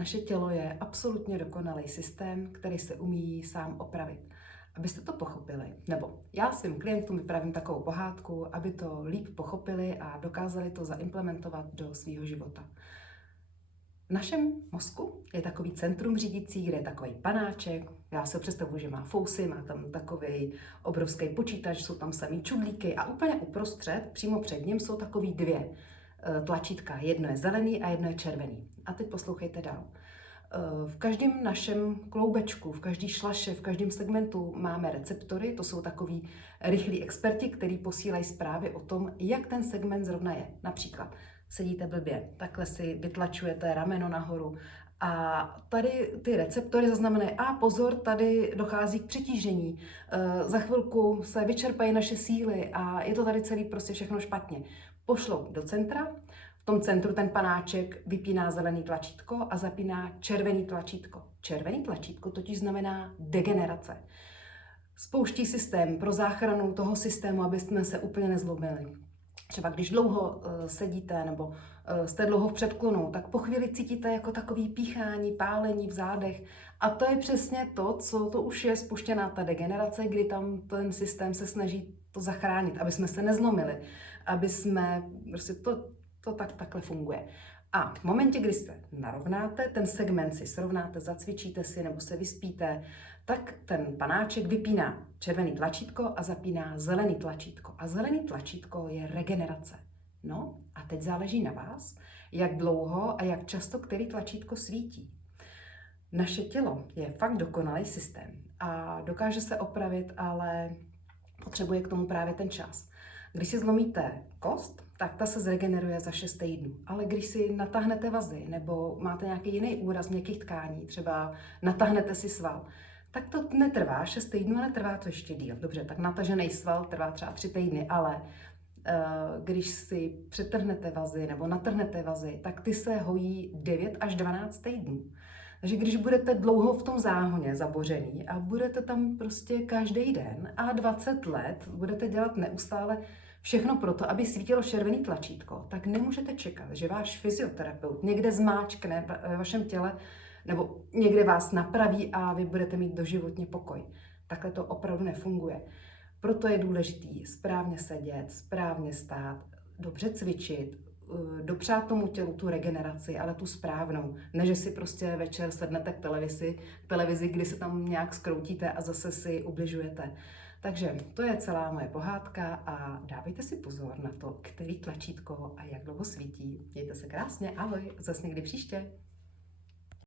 Naše tělo je absolutně dokonalý systém, který se umí sám opravit. Abyste to pochopili, nebo já svým klientům vypravím takovou pohádku, aby to líp pochopili a dokázali to zaimplementovat do svého života. V našem mozku je takový centrum řídící, kde je takový panáček. Já si ho představuji, že má fousy, má tam takový obrovský počítač, jsou tam samý čudlíky a úplně uprostřed, přímo před ním, jsou takový dvě tlačítka. Jedno je zelený a jedno je červený. A teď poslouchejte dál. V každém našem kloubečku, v každé šlaše, v každém segmentu máme receptory, to jsou takový rychlí experti, kteří posílají zprávy o tom, jak ten segment zrovna je. Například sedíte blbě, takhle si vytlačujete rameno nahoru a tady ty receptory zaznamenají, a pozor, tady dochází k přetížení, za chvilku se vyčerpají naše síly a je to tady celý prostě všechno špatně. Pošlou do centra, v tom centru ten panáček vypíná zelený tlačítko a zapíná červený tlačítko. Červený tlačítko totiž znamená degenerace. Spouští systém pro záchranu toho systému, aby jsme se úplně nezlomili. Třeba když dlouho sedíte nebo jste dlouho v předklonu, tak po chvíli cítíte jako takový píchání, pálení v zádech. A to je přesně to, co to už je spuštěná ta degenerace, kdy tam ten systém se snaží to zachránit, aby jsme se nezlomili, aby jsme, prostě to takhle funguje. A v momentě, kdy se narovnáte, ten segment si srovnáte, zacvičíte si nebo se vyspíte, tak ten panáček vypíná červený tlačítko a zapíná zelený tlačítko. A zelený tlačítko je regenerace. No a teď záleží na vás, jak dlouho a jak často který tlačítko svítí. Naše tělo je fakt dokonalý systém a dokáže se opravit, ale potřebuje k tomu právě ten čas. Když si zlomíte kost, tak ta se zregeneruje za 6 týdnů. Ale když si natáhnete vazy nebo máte nějaký jiný úraz měkkých tkání, třeba natáhnete si sval, tak to netrvá 6 týdnů, ale trvá to ještě díl. Dobře, tak natažený sval trvá třeba 3 týdny, ale když si přetrhnete vazy nebo natrhnete vazy, tak ty se hojí 9 až 12 týdnů. Takže když budete dlouho v tom záhoně zabořený a budete tam prostě každý den a 20 let budete dělat neustále všechno proto, aby svítilo červený tlačítko, tak nemůžete čekat, že váš fyzioterapeut někde zmáčkne ve vašem těle nebo někde vás napraví a vy budete mít doživotně pokoj. Takhle to opravdu nefunguje. Proto je důležitý správně sedět, správně stát, dobře cvičit, dopřát tomu tělu tu regeneraci, ale tu správnou. Ne, že si prostě večer sednete k televizi, kdy se tam nějak skroutíte a zase si ubližujete. Takže to je celá moje pohádka a dávejte si pozor na to, který tlačítko a jak dlouho svítí. Mějte se krásně, ahoj, zase někdy příště.